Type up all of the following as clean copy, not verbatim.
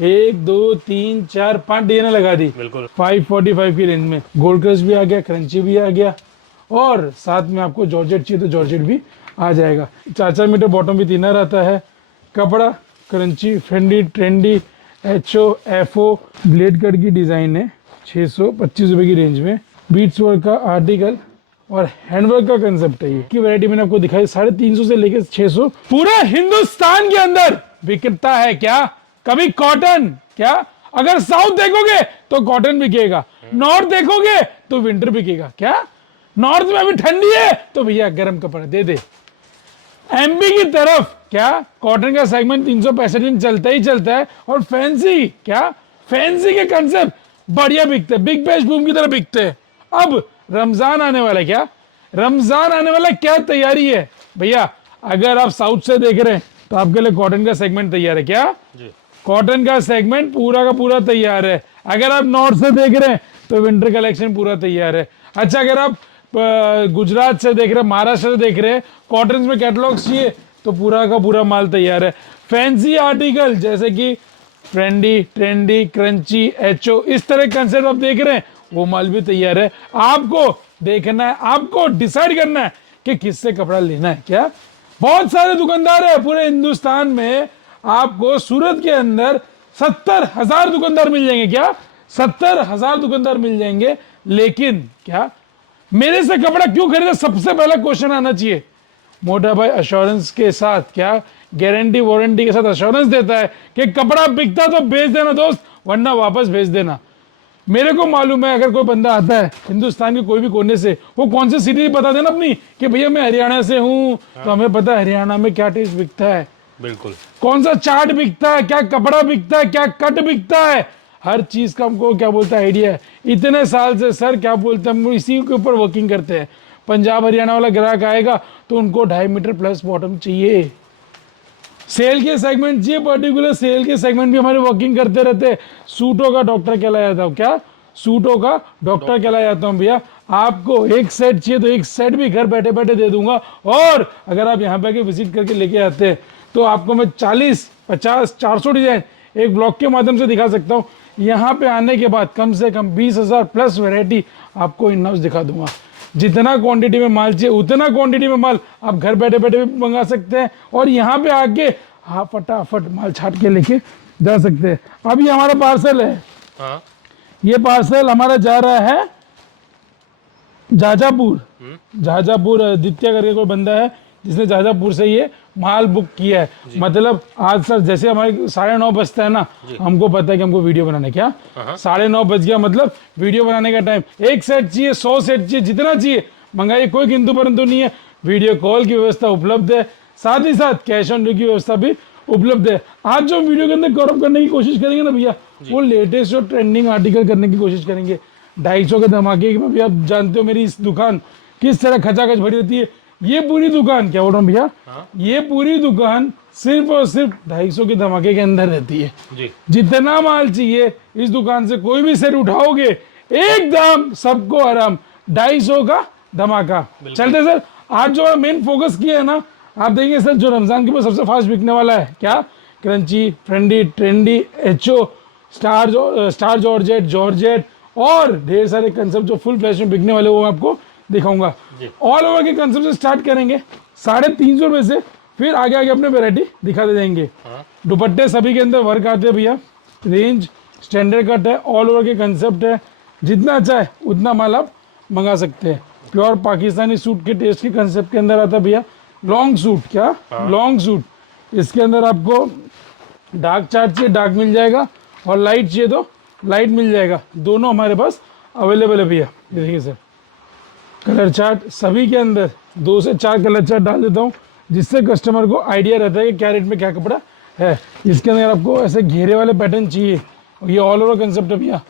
1 2 3 4 5 डिजाइने लगा दी। बिल्कुल 545 की रेंज में गोल्ड क्रश भी आ गया, क्रंची भी आ गया, और साथ में आपको जॉर्जेट चाहिए तो जॉर्जेट भी आ जाएगा। 4-4 मीटर बॉटम भी तीनर आता है। कपड़ा crunchy, Fendi, trendy, HO, FO, blade cut की डिजाइन है। 625 रुपए की रेंज में बीट्स वर्क का आर्टिकल और हैंडवर्क का कंसेप्ट है। ये की वैरायटी मैंने आपको दिखाई 350 से लेकर 600 पूरा हिंदुस्तान के अंदर बिकता है। क्या कभी कॉटन, क्या अगर साउथ देखोगे तो कॉटन बिकेगा, नॉर्थ देखोगे तो विंटर बिकेगा। क्या नॉर्थ में अभी ठंडी है तो भैया गर्म कपड़ा दे दे। एमपी की तरफ क्या कॉटन का सेगमेंट 365 दिन चलता ही चलता है, और फैंसी, क्या फैंसी के कंसेप्ट बढ़िया बिकते हैं, बिग बैश बूम की तरह बिकते हैं। अब रमजान आने वाला है, क्या रमजान आने वाला, क्या तैयारी है भैया। अगर आप साउथ से देख रहे हैं तो आपके लिए कॉटन का सेगमेंट तैयार है। क्या कॉटन का सेगमेंट पूरा का पूरा तैयार है। अगर आप नॉर्थ से देख रहे हैं तो विंटर कलेक्शन पूरा तैयार है। अच्छा, अगर आप गुजरात से देख रहे हैं, महाराष्ट्र से देख रहे हैं, कॉटन में कैटलॉग्स चाहिए तो पूरा का पूरा माल तैयार है। फैंसी आर्टिकल जैसे कि फ्रेंडी, ट्रेंडी, क्रंची, एचओ, इस तरह के कंसेप्ट आप देख रहे हैं, वो माल भी तैयार है। आपको देखना है, आपको डिसाइड करना है कि किससे कपड़ा लेना है। क्या बहुत सारे दुकानदार है पूरे हिंदुस्तान में, आपको सूरत के अंदर 70,000 दुकानदार मिल जाएंगे। क्या 70,000 दुकानदार मिल जाएंगे, लेकिन क्या मेरे से कपड़ा क्यों खरीदे, सबसे पहला क्वेश्चन आना चाहिए। मोटा भाई अश्योरेंस के साथ, क्या गारंटी वारंटी के साथ अश्योरेंस देता है कि कपड़ा बिकता तो बेच देना दोस्त, वरना वापस भेज देना। मेरे को मालूम है, अगर कोई बंदा आता है हिंदुस्तान के कोई भी कोने से, वो कौन सी सिटी बता देना अपनी कि भैया मैं हरियाणा से हूँ, तो हमें पता है हरियाणा में क्या टेस्ट बिकता है, बिल्कुल कौन सा चार्ट बिकता है, क्या कपड़ा बिकता है, क्या कट बिकता है, हर चीज का हमको क्या बोलता है आइडिया है। इतने साल से सर क्या बोलते हैं, हम इसी के ऊपर वर्किंग करते हैं। पंजाब हरियाणा वाला ग्राहक आएगा तो उनको 2.5 मीटर प्लस बॉटम चाहिए, सेल के सेगमेंट चाहिए, पर्टिकुलर सेल के सेगमेंट भी हमारे वर्किंग करते रहते हैं। सूटों का डॉक्टर कहलाया जाता हूँ। क्या सूटों का डॉक्टर कहलाया जाता हूँ भैया। आपको एक सेट चाहिए तो एक सेट भी घर बैठे बैठे दे दूंगा, और अगर आप यहाँ पे आके विजिट करके लेके आते हैं तो आपको मैं 40, 50, 400 डिजाइन एक ब्लॉग के माध्यम से दिखा सकता हूँ। यहाँ पे आने के बाद कम से कम 20,000 प्लस वेराइटी आपको इन हाउस दिखा दूंगा। जितना क्वांटिटी में माल चाहिए उतना क्वांटिटी में माल आप घर बैठे बैठे भी मंगा सकते हैं, और यहाँ पे आके हाँ फटाफट माल छाट के लेके जा सकते हैं। अब ये हमारा पार्सल है। हाँ ये पार्सल हमारा जा रहा है जाजापुर। जाजापुर आदित्य करके कोई बंदा है जिसने जाजापुर से ये माल बुक किया है। मतलब आज सर जैसे हमारे 9:30 बजता है ना, हमको पता है कि हमको वीडियो बनाना है। क्या 9:30 बज गया मतलब वीडियो बनाने का टाइम। एक सेट चाहिए, 100 सेट चाहिए, जितना चाहिए मंगाइए, कोई किंतु परंतु नहीं है। वीडियो कॉल की व्यवस्था उपलब्ध है, साथ ही साथ कैश ऑन डिलीवरी की व्यवस्था भी उपलब्ध है। आज जो वीडियो के अंदर कवर करने की कोशिश करेंगे ना भैया, वो लेटेस्ट और ट्रेंडिंग आर्टिकल करने की कोशिश करेंगे। 250 के धमाके में भी आप जानते हो मेरी इस दुकान किस तरह खचाखच भरी होती है। ये पूरी दुकान, क्या बोल रहा हूँ भैया, ये पूरी दुकान सिर्फ और सिर्फ 250 के धमाके के अंदर रहती है जी। जितना माल चाहिए इस दुकान से कोई भी सेट उठाओगे एकदम सबको आराम। 250 का धमाका चलते सर। आज जो मेन फोकस किया है ना, आप देखिए सर, जो रमजान के बाद सबसे फास्ट बिकने वाला है, क्या crunchy, friendy, trendy, HO, star georgette, georgette और ढेर सारे कंसेप्ट जो फुल फ्लैश में बिकने वाले वो मैं आपको दिखाऊंगा। ऑल ओवर के कंसेप्ट से स्टार्ट करेंगे 350 रुपए से, फिर आगे आगे अपने वैरायटी दिखाते जाएंगे। दुपट्टे सभी के अंदर वर्क आते हैं भैया, रेंज स्टैंडर्ड कट है, ऑल ओवर के कंसेप्ट है, जितना अच्छा है उतना माल आप मंगा सकते हैं। प्योर पाकिस्तानी सूट के टेस्ट के कंसेप्ट के अंदर आता है भैया लॉन्ग सूट। क्या लॉन्ग सूट, इसके अंदर आपको डार्क चार्ट चाहिए डार्क मिल जाएगा, और लाइट चाहिए तो लाइट मिल जाएगा, दोनों हमारे पास अवेलेबल है भैया। ये देखिए सर, कलर चार्ट सभी के अंदर 2 से 4 कलर चार्ट डाल देता हूँ, जिससे कस्टमर को आइडिया रहता है कि क्या रेट में क्या कपड़ा है। इसके अंदर आपको ऐसे घेरे वाले पैटर्न चाहिए, ये ऑल ओवर कंसेप्ट है भैया,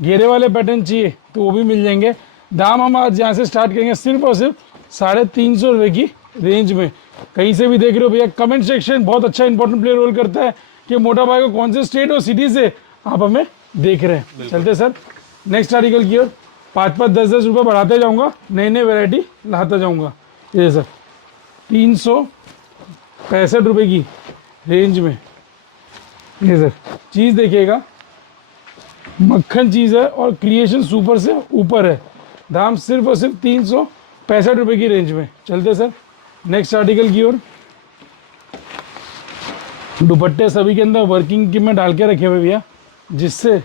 घेरे वाले पैटर्न चाहिए तो वो भी मिल जाएंगे। दाम हम आज यहाँ से स्टार्ट करेंगे सिर्फ और सिर्फ 350 रुपये की रेंज में। कहीं से भी देख रहे हो भैया, कमेंट सेक्शन बहुत अच्छा इंपॉर्टेंट प्ले रोल करता है कि मोटा भाई को कौन से स्टेट और सिटी से आप हमें देख रहे हैं। चलते सर नेक्स्ट आर्टिकल की ओर, 5-5, 10-10 रुपये बढ़ाते जाऊंगा, नई नई वैरायटी लाता जाऊंगा। ये सर 365 रुपये की रेंज में ये सर चीज़ देखिएगा, मक्खन चीज़ है और क्रिएशन सुपर से ऊपर है। दाम सिर्फ और सिर्फ 365 रुपये की रेंज में। चलते सर नेक्स्ट आर्टिकल की ओर। दुपट्टे सभी के अंदर वर्किंग की में डाल के रखे हुए भैया, जिससे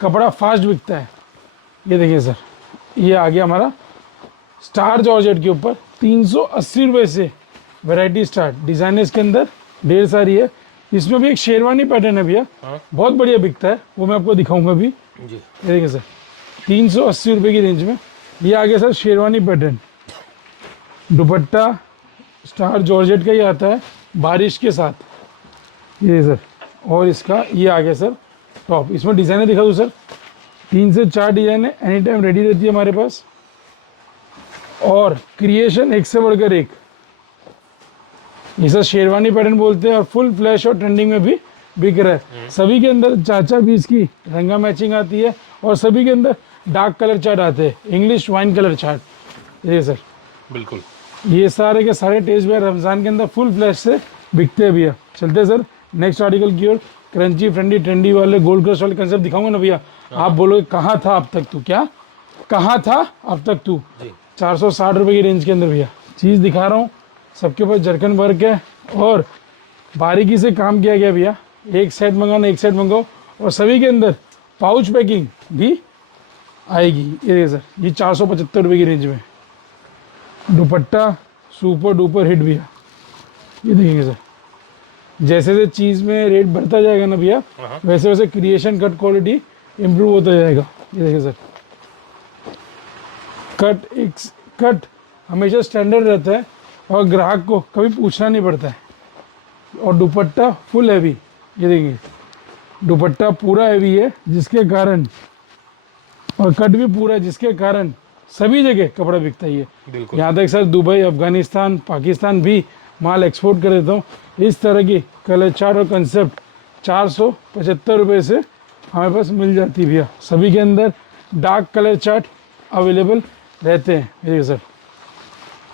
कपड़ा फास्ट बिकता है। ये देखिए सर, ये आ गया हमारा स्टार जॉर्जेट के ऊपर 380 रुपये से वैरायटी स्टार्ट। डिज़ाइन इसके अंदर ढेर सारी है। इसमें भी एक शेरवानी पैटर्न है भैया, बहुत बढ़िया बिकता है, वो मैं आपको दिखाऊंगा अभी जी। ये देखिए सर 380 रुपये की रेंज में ये आ गया सर शेरवानी पैटर्न। दुपट्टा स्टार जॉर्जेट का ही आता है बारिश के साथ। ये सर, और इसका ये आ गया सर टॉप। इसमें डिज़ाइने दिखा दूँ सर, 3 से 4 डिज़ाइन है, एनी टाइम रेडी रहती है हमारे पास। और क्रिएशन एक से बढ़कर एक। ये सर शेरवानी पैटर्न बोलते हैं और फुल फ्लैश और ट्रेंडिंग में भी बिक रहा है। सभी के अंदर 4-4 पीस की रंगा मैचिंग आती है और सभी के अंदर डार्क कलर चार्ट आते हैं, इंग्लिश वाइन कलर चार्ट। ये सर बिल्कुल, ये सारे के सारे टेस्ट भैया रमज़ान के अंदर फुल फ्लैश से बिकते हैं भैया। चलते सर नेक्स्ट आर्टिकल की ओर। क्रंची फ्रेंडी ट्रेंडी वाले गोल्ड क्रश वाले कंसेप्ट दिखाऊंगा ना भैया, आप बोलोगे कहाँ था अब तक तू, क्या कहाँ था अब तक तू। 460 रुपये की रेंज के अंदर भैया चीज़ दिखा रहा हूँ। सबके पास जरकन वर्क है और बारीकी से काम किया गया भैया। एक सेट मंगाना एक सेट मंगाओ, और सभी के अंदर पाउच पैकिंग भी आएगी। ये सर ये 475 रुपये की रेंज में। दुपट्टा सुपर डुपर हिट भैया। ये देखेंगे सर, जैसे जैसे चीज़ में रेट बढ़ता जाएगा ना भैया, वैसे वैसे क्रिएशन कट क्वालिटी इम्प्रूव होता जाएगा। ये देखिए सर, कट हमेशा स्टैंडर्ड रहता है और ग्राहक को कभी पूछना नहीं पड़ता है। और दुपट्टा फुल हैवी। ये देखिए दुपट्टा पूरा हैवी है, जिसके कारण, और कट भी पूरा है, जिसके कारण सभी जगह कपड़ा बिकता ही है। यहाँ तक सर दुबई, अफगानिस्तान, पाकिस्तान भी माल एक्सपोर्ट कर देता हूँ। इस तरह की कलर चार्ट और कंसेप्ट 475 रुपये से हमारे पास मिल जाती है भैया। सभी के अंदर डार्क कलर चार्ट अवेलेबल रहते हैं। ये सर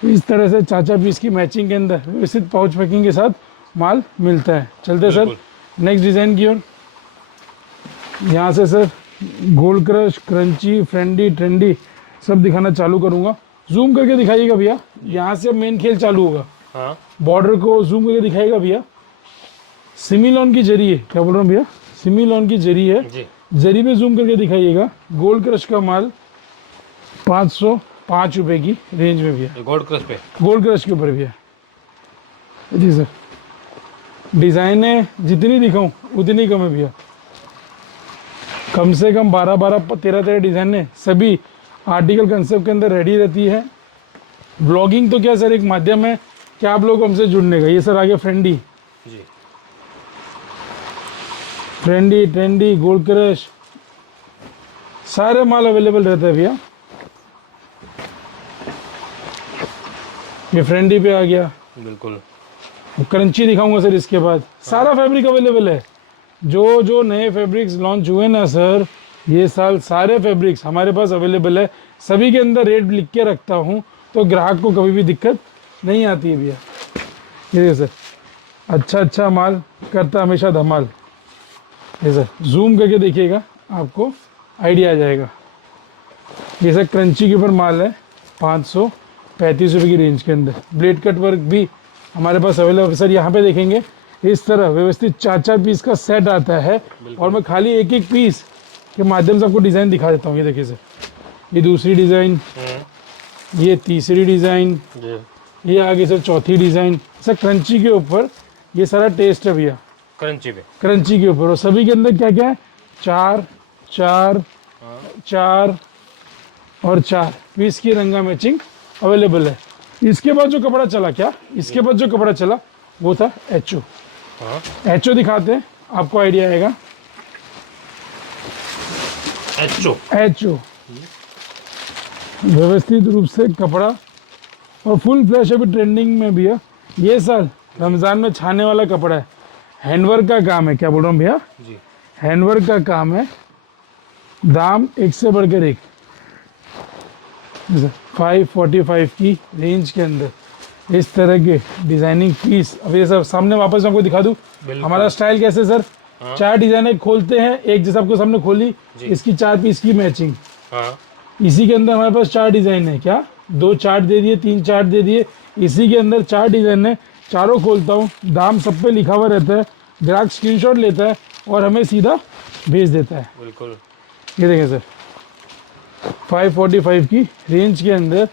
इस तरह से 4-4 पीस की मैचिंग के अंदर व्यवस्थित पाउच पैकिंग के साथ माल मिलता है। चलते सर नेक्स्ट डिज़ाइन की ओर। यहाँ से sir gold crush, crunchy, friendy, trendy सब दिखाना चालू करूँगा। जूम करके दिखाइएगा भैया, यहाँ से अब मेन खेल चालू होगा। बॉर्डर को जूम करके दिखाएगा भैया। सिमिलॉन की जरी है, क्या बोल रहा हूँ भैया, सिमिलॉन की जरी है, जरी पे जूम करके दिखाइएगा। गोल्ड क्रश का माल 505 रुपये की रेंज में भैया। गोल्ड क्रश पे, गोल्ड क्रश के ऊपर भैया। जी सर, डिज़ाइनें जितनी दिखाऊं उतनी कम है भैया। कम से कम 12-12, 13-13 डिज़ाइनें सभी आर्टिकल कंसेप्ट के अंदर रेडी रहती है। ब्लॉगिंग तो क्या सर एक माध्यम है कि आप लोग हमसे जुड़ने का। ये सर आगे फ्रेंडी जी, फ्रेंडी, ट्रेंडी, गोल्ड क्रश सारे माल अवेलेबल रहता है भैया। ये फ्रेंडी पे आ गया, बिल्कुल। क्रंची दिखाऊंगा सर इसके बाद। सारा फैब्रिक अवेलेबल है। जो जो नए फैब्रिक्स लॉन्च हुए ना सर ये साल, सारे फैब्रिक्स हमारे पास अवेलेबल है। सभी के अंदर रेट लिख के रखता हूँ, तो ग्राहक को कभी भी दिक्कत नहीं आती है भैया। ये सर अच्छा माल करता हमेशा धमाल। ये सर जूम करके देखिएगा, आपको आइडिया आ जाएगा। ये सर क्रंची के ऊपर माल है 535 रुपये की रेंज के अंदर। ब्लेड कट वर्क भी हमारे पास अवेलेबल सर। यहाँ पे देखेंगे इस तरह व्यवस्थित 4-4 पीस का सेट आता है, और मैं खाली एक पीस के माध्यम से आपको डिज़ाइन दिखा देता हूँ। ये देखिए सर, ये दूसरी डिज़ाइन, ये तीसरी डिज़ाइन, ये आगे सर चौथी डिज़ाइन। सर क्रंची के ऊपर ये सारा टेस्ट है भैया, क्रंची के ऊपर। और सभी के अंदर क्या क्या है, 4 और 4 पीस की रंगा मैचिंग अवेलेबल है। इसके बाद जो कपड़ा चला, क्या इसके बाद जो कपड़ा चला वो था एचओ। एचओ दिखाते हैं, आपको आइडिया आएगा। एचओ व्यवस्थित रूप से कपड़ा और फुल फ्लैश अभी ट्रेंडिंग में भैया। ये साल रमज़ान में छाने वाला कपड़ा है, हैंडवर्क का काम है। क्या बोल रहा हूँ भैया, हैंडवर्क का काम है। दाम एक से बढ़कर एक। 545 की रेंज के अंदर इस तरह के डिजाइनिंग पीस। अब ये सब सामने वापस आपको दिखा दूं हमारा स्टाइल कैसे सर। 4 डिजाइन खोलते हैं, एक जैसे आपको सामने खोली, इसकी 4 पीस की मैचिंग। इसी के अंदर हमारे पास 4 डिजाइन है, क्या 2 चार्ट दे दिए, 3 चार्ट दे दिए, इसी के अंदर 4 डिजाइन है। चारों खोलता हूँ, दाम सब पे लिखा हुआ रहता है, ग्राहक स्क्रीनशॉट लेता है और हमें सीधा भेज देता है। बिल्कुल, ये देखें सर, 545 की रेंज के अंदर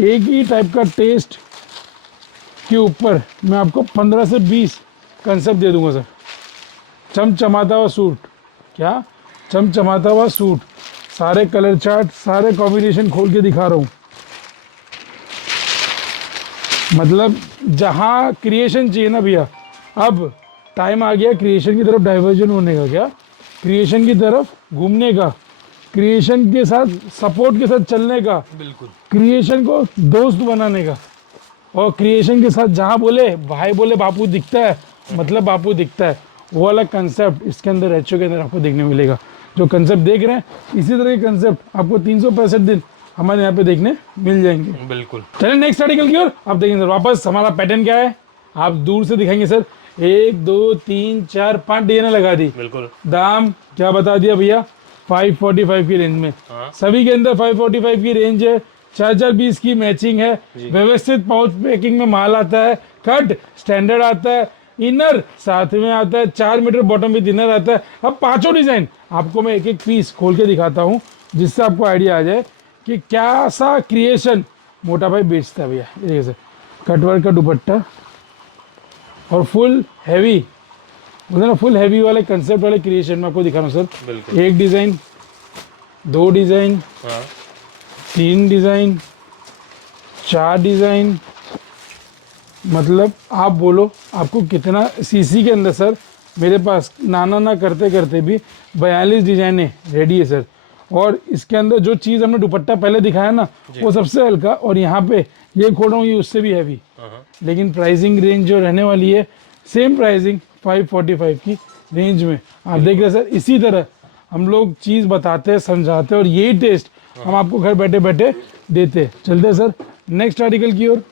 एक ही टाइप का टेस्ट के ऊपर मैं आपको 15 से 20 कंसेप्ट दे दूंगा सर। चमचमाता हुआ सूट, क्या चमचमाता हुआ सूट, सारे कलर चार्ट, सारे कॉम्बिनेशन खोल के दिखा रहा हूँ। मतलब जहाँ क्रिएशन चाहिए ना भैया, अब टाइम आ गया क्रिएशन की तरफ डाइवर्जन होने का, क्या क्रिएशन की तरफ घूमने का, क्रिएशन के साथ सपोर्ट के साथ चलने का, बिल्कुल, क्रिएशन को दोस्त बनाने का, और क्रिएशन के साथ जहाँ बोले भाई बोले बापू दिखता है, मतलब बापू दिखता है, वो वाला कंसेप्ट इसके अंदर एचओ के अंदर आपको देखने मिलेगा। जो कंसेप्ट देख रहे हैं इसी तरह के कंसेप्ट आपको 365 दिन हमारे यहाँ पे देखने मिल जाएंगे। बिल्कुल। चलिए नेक्स्ट आर्टिकल की ओर। अब देखिए सर, वापस हमारा पैटर्न क्या है, आप दूर से दिखाएंगे सर। 1 2 3 4 5 डिजाइने लगा दी। बिल्कुल। दाम क्या बता दिया भैया, 545 की रेंज में। सभी के अंदर 545 की रेंज है। 4 पीस की मैचिंग है, व्यवस्थित पाउच पैकिंग में माल आता है, कट स्टैंडर्ड आता है, इनर साथ में आता है, 4 मीटर बॉटम विद इनर आता है। अब पांचों डिजाइन आपको मैं एक एक पीस खोल के दिखाता हूँ, जिससे आपको आइडिया आ जाए कि क्या सा क्रिएशन मोटा भाई बेचता है भैया। देखिए सर, कटवर्क का दुपट्टा और फुल हैवी, मतलब फुल हैवी वाले कंसेप्ट वाले क्रिएशन में आपको दिखा रहा हूँ sir. 1 design, 2 design, 3 design, 4 design, मतलब आप बोलो आपको कितना सीसी के अंदर सर मेरे पास ना करते करते भी 42 डिजाइने रेडी है सर। और इसके अंदर जो चीज़ हमने दुपट्टा पहले दिखाया ना, वो सबसे हल्का, और यहाँ पे ये खोल रहा हूँ ये उससे भी हैवी, लेकिन प्राइसिंग रेंज जो रहने वाली है सेम प्राइसिंग 545 की रेंज में। आप देख रहे हैं सर, इसी तरह हम लोग चीज़ बताते हैं, समझाते हैं, और यही टेस्ट हम आपको घर बैठे बैठे देते। चलते सर नेक्स्ट आर्टिकल की ओर।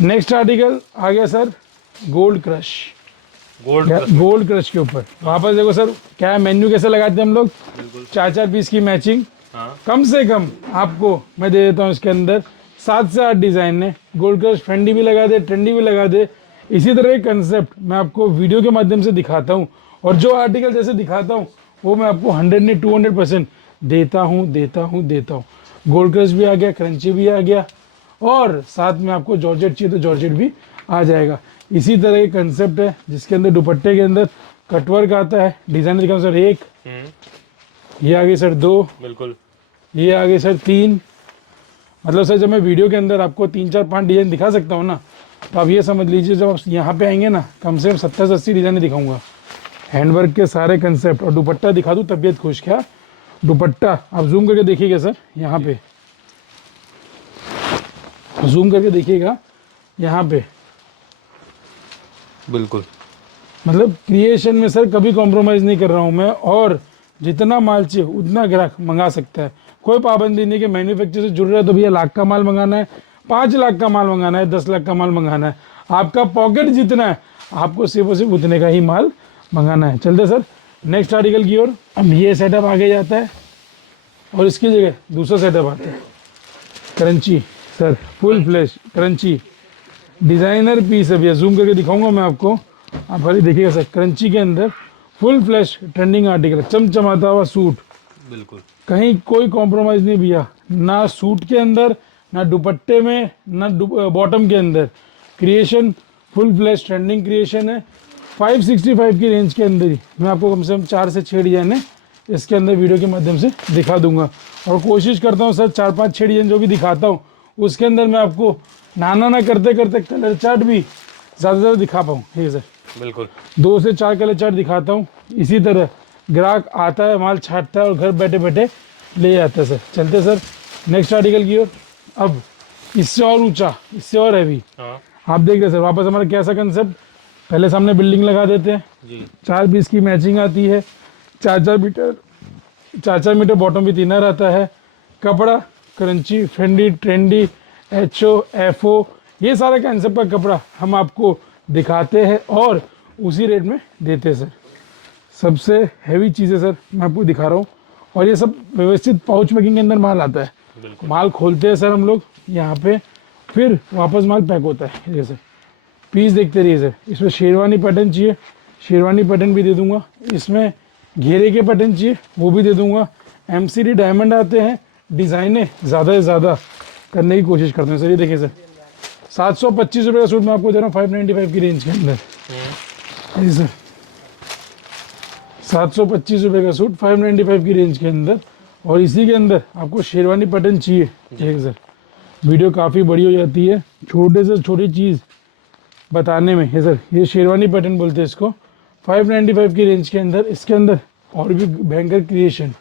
नेक्स्ट आर्टिकल आ गया sir gold crush. Gold crush के ऊपर वापस देखो सर, क्या है मेन्यू कैसे लगाते हैं हम लोग, 4 पीस की मैचिंग। कम से कम आपको मैं दे देता हूँ इसके अंदर 7 से 8 डिजाइन है। गोल्ड क्रश फैंडी भी लगा दे, ट्रेंडी भी लगा दे, इसी तरह के कंसेप्ट मैं आपको वीडियो के माध्यम से दिखाता हूँ, और जो आर्टिकल जैसे दिखाता हूँ वो मैं आपको 100 नहीं 200% देता हूँ। गोल्ड क्रश भी आ गया, क्रंची भी आ गया, और साथ में आपको जॉर्जेट चाहिए तो जॉर्जेट भी आ जाएगा। इसी तरह के कंसेप्ट है जिसके अंदर दुपट्टे के अंदर कटवर्क आता है। डिजाइन दिखाऊं सर, 1, ये आ गई सर 2, बिल्कुल, ये आ गई सर 3। मतलब सर जब मैं वीडियो के अंदर आपको 3 4 5 डिजाइन दिखा सकता हूँ ना, तो आप ये समझ लीजिए जब आप यहाँ पे आएंगे ना, कम से कम 70 से 80 डिजाइन दिखाऊंगा, हैंडवर्क के सारे कंसेप्ट। और दुपट्टा दिखा दूँ तबियत खुश, क्या दुपट्टा आप जूम करके देखिएगा सर, यहाँ पे जूम करके देखिएगा, यहाँ पे बिल्कुल। मतलब क्रिएशन में सर कभी कॉम्प्रोमाइज नहीं कर रहा हूँ मैं, और जितना माल चाहिए उतना ग्राहक मंगा सकता है। कोई पाबंदी नहीं कि मैन्युफैक्चर से जुड़ रहा है तो भैया लाख का माल मंगाना है, 5 लाख का माल मंगाना है, 10 लाख का माल मंगाना है। आपका पॉकेट जितना है आपको सिर्फ और सिर्फ उतने का ही माल मंगाना है। चलते सर नेक्स्ट आर्टिकल की ओर। अब ये सेटअप आगे जाता है और इसकी जगह दूसरा सेटअप आता है, crunchy sir, full flash crunchy designer piece है भैया। जूम करके दिखाऊंगा मैं आपको, आप खाली देखिएगा सर। क्रंची के अंदर फुल फ्लैश ट्रेंडिंग आर्टिकल, चमचमाता हुआ सूट, बिल्कुल, कहीं कोई कॉम्प्रोमाइज नहीं भैया, ना सूट के अंदर, ना दुपट्टे में, ना बॉटम के अंदर। Creation full flash trending creation है। 565 की रेंज के अंदर ही मैं आपको कम से कम 4 से 6 डिजाइन है इसके अंदर वीडियो के माध्यम से दिखा दूंगा, और कोशिश करता हूँ सर 4 5 6 डिजाइन जो भी दिखाता हूँ उसके अंदर मैं आपको ना करते करते कलर चार्ट भी ज़्यादा ज़्यादा दिखा पाऊँ। ठीक है सर, बिल्कुल। 2 से 4 कलर चार्ट दिखाता हूँ। इसी तरह ग्राहक आता है, माल छाटता है और घर बैठे बैठे ले जाता है सर। चलते सर नेक्स्ट आर्टिकल की ओर। अब इससे और ऊंचा, इससे और हैवी, आप देख रहे सर, वापस हमारा कैसा कंसेप्ट, पहले सामने बिल्डिंग लगा देते हैं जी। 4 पीस की मैचिंग आती है, 4 मीटर बॉटम भी तीनर रहता है। कपड़ा crunchy, Fendi, trendy, HO, FO, ये सारा कंसेप्ट का कपड़ा हम आपको दिखाते हैं और उसी रेट में देते हैं सर। सबसे हैवी चीज़ है सर, मैं आपको दिखा रहा हूँ। और ये सब व्यवस्थित पाउच पैकिंग के अंदर माल आता है। माल खोलते हैं सर हम लोग यहाँ पे, फिर वापस माल पैक होता है। जैसे पीस देखते रहिए सर। इसमें शेरवानी पैटर्न चाहिए, शेरवानी पैटर्न भी दे दूंगा। इसमें घेरे के पैटर्न चाहिए, वो भी दे दूंगा। एमसीडी डायमंड आते हैं, डिज़ाइनें ज़्यादा से ज़्यादा करने की कोशिश करते हैं सर। ये देखिए सर, 725 रुपये का सूट मैं आपको दे रहा हूँ 595 की रेंज के अंदर। जी सर, 725 रुपये का सूट 595 की रेंज के अंदर। और इसी के अंदर आपको शेरवानी पैटर्न चाहिए। ठीक सर, वीडियो काफ़ी बड़ी हो जाती है छोटे से छोटी चीज़ बताने में है सर। ये शेरवानी पैटर्न बोलते हैं इसको, 595 की रेंज के अंदर। इसके अंदर और भी भयंकर क्रिएशन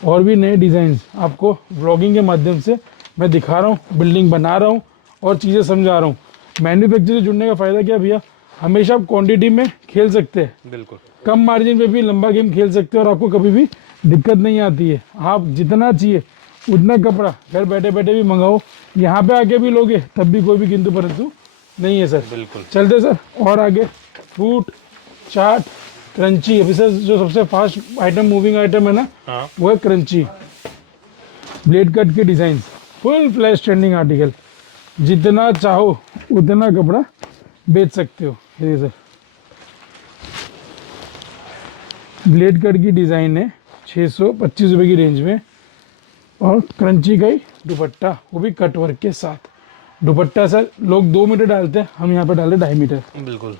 और भी नए डिज़ाइन आपको व्लॉगिंग के माध्यम से मैं दिखा रहा हूँ, बिल्डिंग बना रहा हूँ और चीज़ें समझा रहा हूँ। मैन्युफैक्चर से जुड़ने का फ़ायदा क्या भैया, हमेशा आप क्वांटिटी में खेल सकते हैं, बिल्कुल कम मार्जिन पे भी लंबा गेम खेल सकते हैं और आपको कभी भी दिक्कत नहीं आती है। आप जितना चाहिए उतना कपड़ा घर बैठे बैठे भी मंगाओ, यहाँ पे आके भी लोगे तब भी कोई भी किंतु परंतु नहीं है सर। बिल्कुल चलते सर और आगे। फ्रूट चाट क्रंची, अभी सर जो सबसे फास्ट आइटम मूविंग आइटम है ना, वो है क्रंची। ब्लेड कट के design, full flash trending article, जितना चाहो उतना कपड़ा बेच सकते हो। ये सर ब्लेड कट की डिज़ाइन है, 625 रुपये की रेंज में। और क्रंची का ही दुपट्टा, वो भी कट वर्क के साथ। दुपट्टा सर लोग 2 मीटर डालते हैं, हम यहाँ पे डालते 2.5 मीटर। बिल्कुल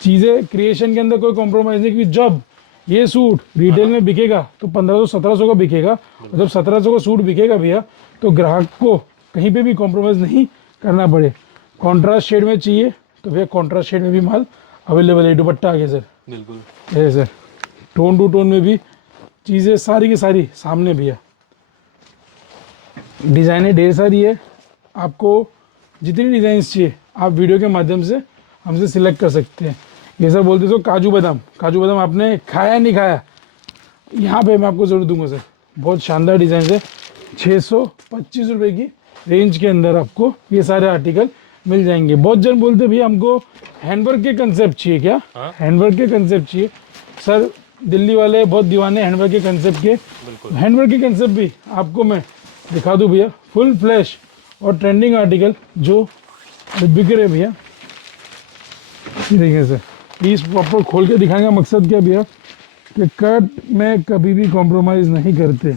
चीज़ें क्रिएशन के अंदर कोई कॉम्प्रोमाइज़ नहीं, कि जब ये सूट रिटेल में बिकेगा तो 1500-1700 का बिकेगा। जब 1700 का सूट बिकेगा भैया तो ग्राहक को कहीं पे भी कॉम्प्रोमाइज़ नहीं करना पड़े। कॉन्ट्रास्ट शेड में चाहिए तो भैया कॉन्ट्रास्ट शेड में भी माल अवेलेबल है। दुपट्टा आगे सर, बिल्कुल है सर, टोन टू टोन में भी चीज़ें सारी की सारी सामने भैया। डिज़ाइनें ढेर सारी है, आपको जितनी डिज़ाइंस चाहिए आप वीडियो के माध्यम से हमसे सिलेक्ट कर सकते हैं। ये सर बोलते तो काजू बादाम, काजू बादाम आपने खाया नहीं खाया, यहाँ पे मैं आपको ज़रूर दूंगा सर। बहुत शानदार डिज़ाइन है, 625 रुपये की रेंज के अंदर आपको ये सारे आर्टिकल मिल जाएंगे। बहुत जन बोलते भैया हमको हैंडवर्क के कंसेप्ट चाहिए क्या? हैंडवर्क के कंसेप्ट चाहिए सर। दिल्ली वाले बहुत दीवाने हैंडवर्क के कंसेप्ट के। हैंडवर्क के कंसेप्ट भी आपको मैं दिखा दूँ भैया, फुल फ्लैश और ट्रेंडिंग आर्टिकल जो बिक रहे भैया। देखिए सर, पीस प्रॉपर खोल के दिखाने का मकसद क्या भैया, कि कट में कभी भी कॉम्प्रोमाइज़ नहीं करते।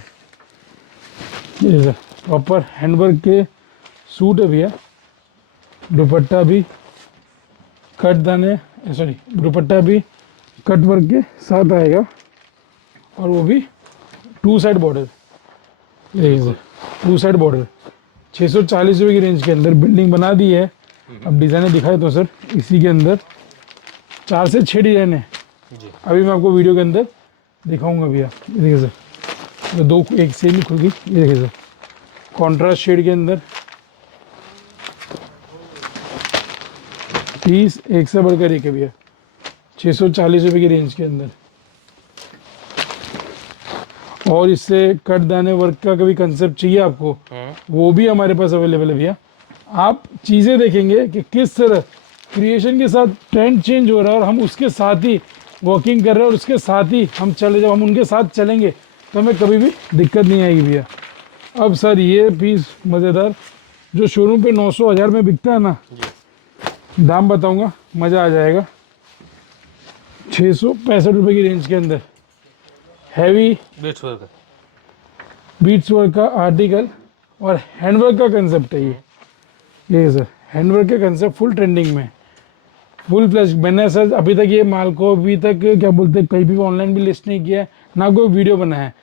ये सर प्रॉपर हैंडवर्क के सूट है भैया। दुपट्टा भी कट दाने, सॉरी दुपट्टा भी कट वर्क के साथ आएगा और वो भी 2 साइड बॉर्डर। देखिए सर 2 साइड बॉर्डर, 640 रुपये की रेंज के अंदर बिल्डिंग बना दी है। अब डिज़ाइने दिखाए तो सर इसी के अंदर 4 से 6 डिज़ाइन है। अभी मैं आपको वीडियो के अंदर दिखाऊंगा भैया। देखिए सर, तो 2 एक सेम ही खुल गई। ये देखिए सर, कॉन्ट्रास्ट शेड के अंदर पीस एक से बढ़कर एक है भैया, 640 रुपये की रेंज के अंदर। और इससे कट दाने वर्क का कभी कंसेप्ट चाहिए आपको, वो भी हमारे पास अवेलेबल है भैया। आप चीज़ें देखेंगे कि किस तरह क्रिएशन के साथ ट्रेंड चेंज हो रहा है और हम उसके साथ ही वर्किंग कर रहे हैं और उसके साथ ही हम चले, जब हम उनके साथ चलेंगे तो हमें कभी भी दिक्कत नहीं आएगी भैया। अब सर ये पीस मज़ेदार जो शोरूम पे 900-1000 में बिकता है ना, दाम बताऊंगा मज़ा आ जाएगा। 665 रुपये की रेंज के अंदर हैवी बीट्स वर्क का आर्टिकल और हैंडवर्क का कंसेप्ट है ये सर। हैंडवर्क के कंसेप्ट फुल ट्रेंडिंग में, फुल फ्लैश। मैंने सर अभी तक ये माल को अभी तक क्या बोलते हैं कहीं भी ऑनलाइन भी लिस्ट नहीं किया है, ना कोई वीडियो बनाया है।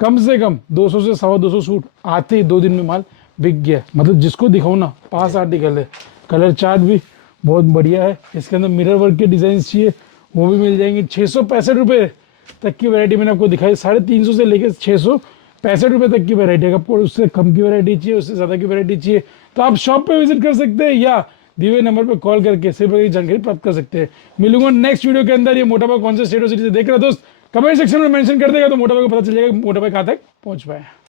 कम से कम 200 से 250 सूट आते ही 2 दिन में माल बिक गया। मतलब जिसको दिखाओ ना 5 आर्टिकल है। कलर चार्ट भी बहुत बढ़िया है। इसके अंदर मिरर वर्क के डिज़ाइन चाहिए वो भी मिल जाएंगे। 665 रुपये तक की वैरायटी मैंने आपको दिखाई, 350 से लेकर 665 रुपये तक की वैरायटी है। आपको उससे कम की वैरायटी चाहिए, उससे ज़्यादा की वैरायटी चाहिए तो आप शॉप पे विजिट कर सकते हैं या दिए हुए नंबर पर कॉल करके सिर्फ जानकारी प्राप्त कर सकते हैं। मिलूंगा नेक्स्ट वीडियो के अंदर। ये मोटा भाई कौन से स्टेट और सिटी से देख रहा है दोस्त, कमेंट सेक्शन में मेंशन कर देगा तो मोटा भाई को पता चल जाएगा मोटा भाई कहाँ तक पहुँच पाए।